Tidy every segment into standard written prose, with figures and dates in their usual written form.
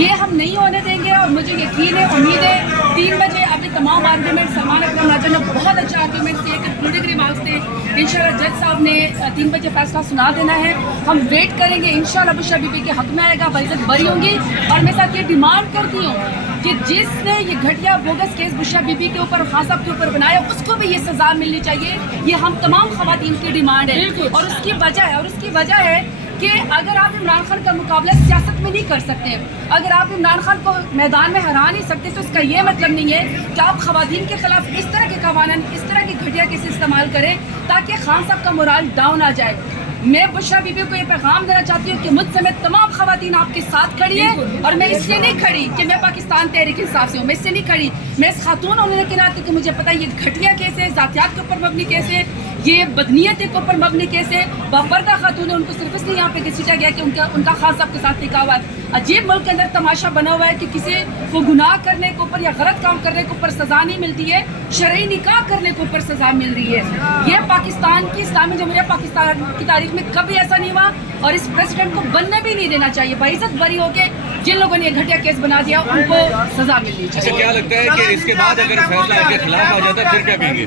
ये हम नहीं होने देंगे और मुझे यकीन है, उम्मीद है 3 बजे अभी तमाम आर्गूमेंट सलमान अकरम राजा ने बहुत अच्छे आर्गूमेंट दिए, कंक्लूडिंग रिमार्क्स थे। इंशाल्लाह जज साहब ने 3 बजे फैसला सुना देना है। हम वेट करेंगे, इंशाल्लाह बुशरा बीबी के हक में आएगा, बाइज्जत बरी होंगी। और मैं साथ ये डिमांड करती हूँ कि जिसने ये घटिया बोगस केस बुशरा बीबी के ऊपर, खान साहब के ऊपर बनाया, उसको भी ये सजा मिलनी चाहिए। ये हम तमाम खवातीन की डिमांड है। और उसकी वजह है कि अगर आप इमरान खान का मुकाबला सियासत में नहीं कर सकते, अगर आप इमरान खान को मैदान में हरा नहीं सकते, तो इसका ये मतलब नहीं है कि आप खवातीन के खिलाफ इस तरह के कवानीन, इस तरह की घटिया केस इस्तेमाल करें ताकि खान साहब का मोराल डाउन आ जाए। मैं बुशरा बीबी को ये पैगाम देना चाहती हूँ कि मुझ समेत तमाम खवातीन आपके साथ खड़ी है। और मैं इसलिए नहीं खड़ी कि मैं पाकिस्तान तहरीक इंसाफ से हूँ, मैं इससे नहीं खड़ी, मैं इस खातून होने के नाते कि मुझे पता है ये घटिया केस है, जातियात के ऊपर मबनी केस है, ये बदनीयत के ऊपर मबनी केस है। बापर्दा खातून है, उनको सिर्फ इसलिए यहाँ पे घसीटा गया कि उनका खान साहब के साथ निकाह हुआ है। अजीब मुल्क के अंदर तमाशा बना हुआ है कि किसी को गुनाह करने के ऊपर या गलत काम करने के ऊपर सजा नहीं मिलती है, शरई निकाह करने के ऊपर सजा मिल रही है। ये पाकिस्तान की, इस्लामी जमहूरिया पाकिस्तान की तारीख में कभी ऐसा नहीं हुआ और इस प्रेसिडेंट को बनने भी नहीं देना चाहिए। बाइज्जत बरी होके जिन लोगों ने ये घटिया केस बना दिया उनको सजा मिलनी चाहिए। अच्छा, क्या लगता है कि इसके बाद अगर फैसला आपके खिलाफ आ जाता है फिर क्या कहेंगे?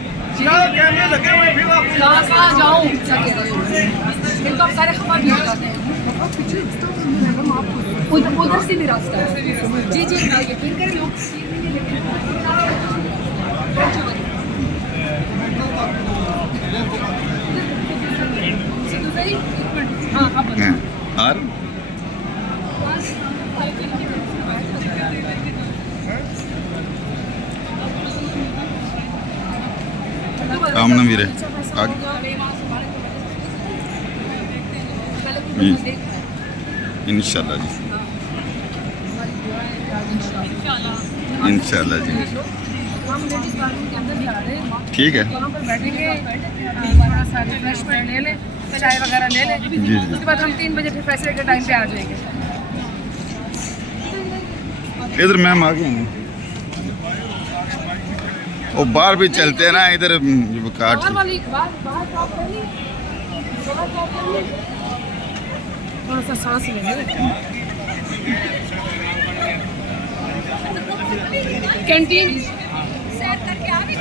जाऊँ इनको आप सारे खबर भी हो जाते हैं, उधर से भी रास्ता है। जी यकीन करें लोग और आमना भी रहे इंशाल्लाह जी, इंशाल्लाह जी, ठीक है। वहाँ पर बैठेंगे, थोड़ा सा रिफ्रेशमेंट ले लें, चाय वगैरह ले लें, उसके बाद हम 3 बजे फिर फैसले के टाइम पे आ जाएंगे। इधर मैम आ गए हैं, वो बाहर भी चलते हैं ना, इधर काट थोड़ा सा सांस ले कैंटीन सैर करके आ गए।